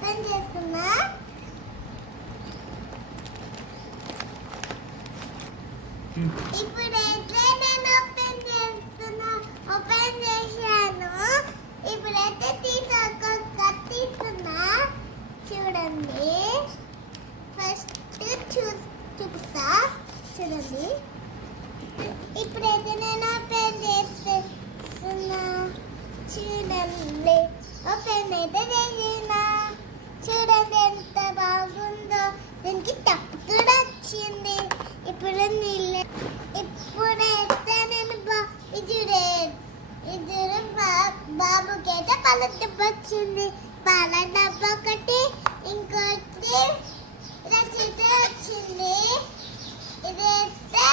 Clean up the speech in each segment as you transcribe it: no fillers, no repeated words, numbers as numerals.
Open చేస్తున్నా. ఇప్పుడైతే నేను ఓపెన్ చేశాను. ఇప్పుడైతే తీస్తున్నా. చూడండి, ఫస్ట్ చూపిస్తా. చూడండి, ఇప్పుడైతే నేను ఓపెన్ చేస్తున్నా. చూడండి, ఓపెన్ అయితే చేసిన. చూడండి ఎంత బాగుందో. దీనికి టప్ కూడా వచ్చింది. ఇప్పుడు నీళ్ళు. ఇప్పుడైతే నేను బాబుకి అయితే పాల డబ్బా వచ్చింది. పాల డబ్బా ఒకటి, ఇంకోటి రసీదు వచ్చింది. ఇదైతే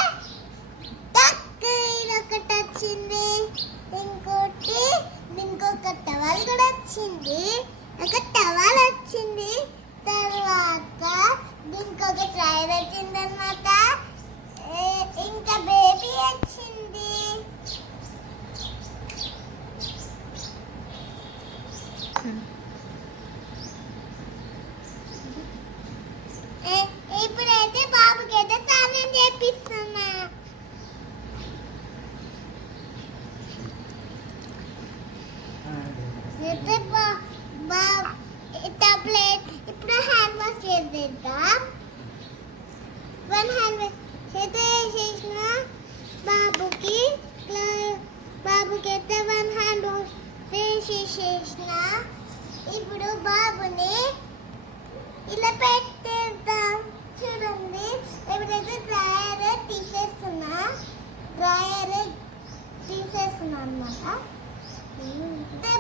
ఒకటి వచ్చింది. ఇంకోటి ఇంకొక టవల్ కూడా వచ్చింది. ఒక టవల్ వచ్చింది. తర్వాత ఇంకొక ట్రైర్ వచ్చింది అనమాట. ఇంకా బేబీ వచ్చింది. ఇప్పుడైతే బాబుకి అయితే స్నానం చేపిస్తున్నా. టాబ్లెట్ ఇప్పుడు హ్యాండ్ వాష్ చేద్దాం. వన్ హ్యాండ్ వాష్ చేసిన బాబుకి అయితే వన్ హ్యాండ్ వాష్ చేసేసిన. ఇప్పుడు బాబుని ఇలా పెట్టేద్దాం. చూడండి, ఎప్పుడైతే డ్రాయర్ తీసేస్తున్నా అనమాట.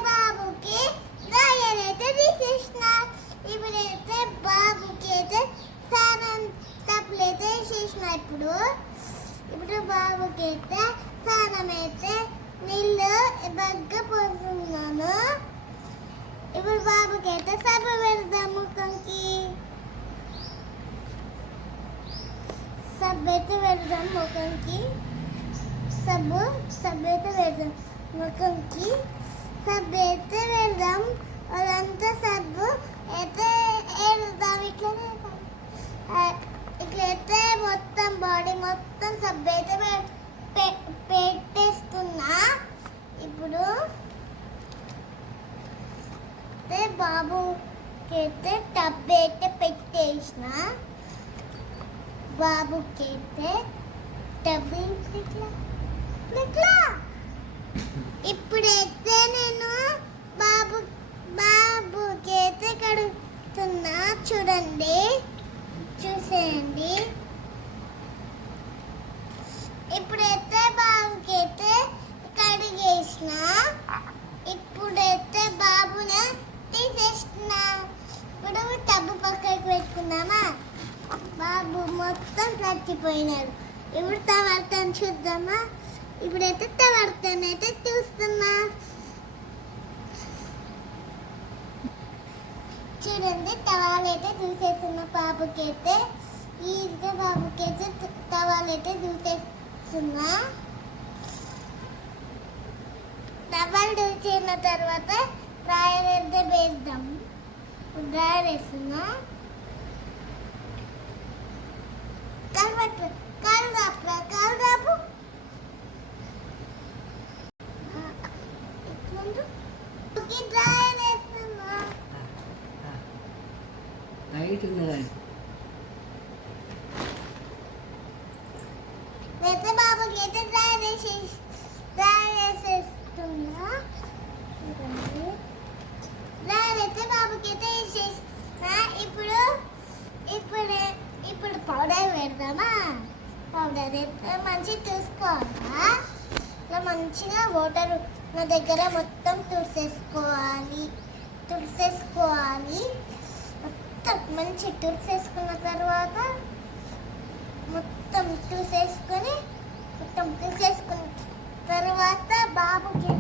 బాబుకి డ్రాయర్ అయితే తీసేసిన. ఇప్పుడైతే బాబుకి అయితే స్నానం టబ్బులు అయితే చేసిన. ఇప్పుడు బాబుకి అయితే స్నానం అయితే నీళ్ళు బాగా పోస్తున్నాను. ఇప్పుడు బాబుకి అయితే సబ్బు పెడదాం. ముఖంకి సబ్బు అయితే పెడదాం. ముఖంకి సబ్బు అయితే పెడదాం. ముఖంకి సబ్బు అయితే పెడదాం. అదంతా సబ్బు అయితే వేద్దాం. ఇట్లయితే మొత్తం బాడీ మొత్తం సబ్బు అయితే పెట్టేస్తున్నా. ఇప్పుడు బాబుకి అయితే టబ్ అయితే పెట్టేసిన. బాబుకి అయితే టబ్ ఇప్పుడైతే నేను బాబుకి అయితే కడుగుతున్నా. చూడండి, చూసేయండి. ఇప్పుడైతే బాబుకి అయితే కడిగేసిన. ఇప్పుడైతే బాబుని తీసేస్తున్నా. ఇప్పుడు టబ్బు పక్కకి పెట్టుకుందామా. బాబు మొత్తం చచ్చిపోయినాడు. ఇప్పుడు తవర్తను చూద్దామా. ఇప్పుడైతే తవర్తను అయితే చూస్తున్నా. చూడండి, టవాల్ అయితే చూసేస్తున్నా. బాబుకి అయితే బాబుకి అయితే టవాల్ అయితే చూసేస్తున్నా. టవాల్ చూసిన తర్వాత డ్రాయర్ అయితే వేద్దాం. డ్రాయర్ వేస్తున్నా. కాలు డ్రాయర్ వేస్తున్నా. లైట్ ఉన్నదండి. అయితే బాబుకి అయితే డ్రాయర్ వేసేస్తున్నా. డ్రాయర్ అయితే బాబుకి అయితే వేసేస్తున్నా. ఇప్పుడు పౌడర్ పెడదామా. పౌడర్ అయితే మంచిగా చూసుకోవాలా. ఇట్లా మంచిగా వాటర్ నా దగ్గర మొత్తం తుడిసేసుకోవాలి. మొత్తం మంచి తుడిసేసుకున్న తర్వాత మొత్తం తీసేసుకున్న తర్వాత బాబుకి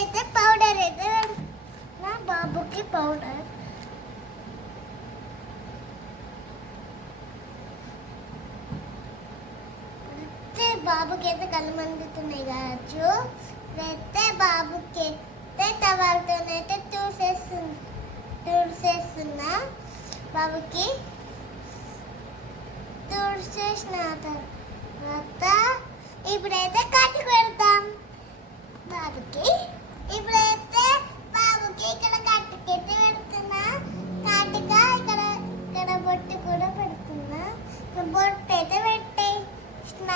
అయితే పౌడర్ అయితే బాబుకి పౌడర్ బాబుకి అయితే కళ్ళు మండుతున్నాయి కావచ్చు. అయితే బాబుకి అయితే టవల్తోనైతే తుడుస్తున్నా బాబుకి. తుడిచేసిన తర్వాత ఇప్పుడైతే కాటికి పెడతాం బాబుకి. ఇప్పుడైతే బాబుకి ఇక్కడ కట్టుకైతే పెడుతున్నా. కాటిక ఇక్కడ ఇక్కడ బొట్టు కూడా పెడుతున్నా. బొట్టు అయితే పెట్టేసిన.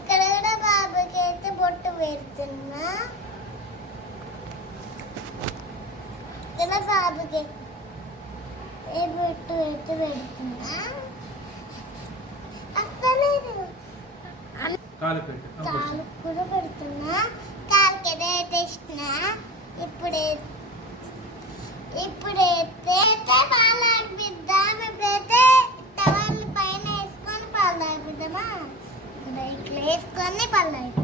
ఇక్కడ కూడా బాబుకి అయితే బొట్టు పెడుతున్నా. ఇక్కడ బాబుకి ఏ బొట్టు అయితే పెడుతున్నా. అక్కలేదు కాలు కూడా పెడుతున్నా. కాలుకి వేసిన. ఇప్పుడైతే పాలు ఆడిపిద్దాం. ఇప్పుడైతే టవల్ పైన వేసుకొని పాలు తాగిద్దామా. ఇట్లా వేసుకొని పాలు తాగిద్దాం.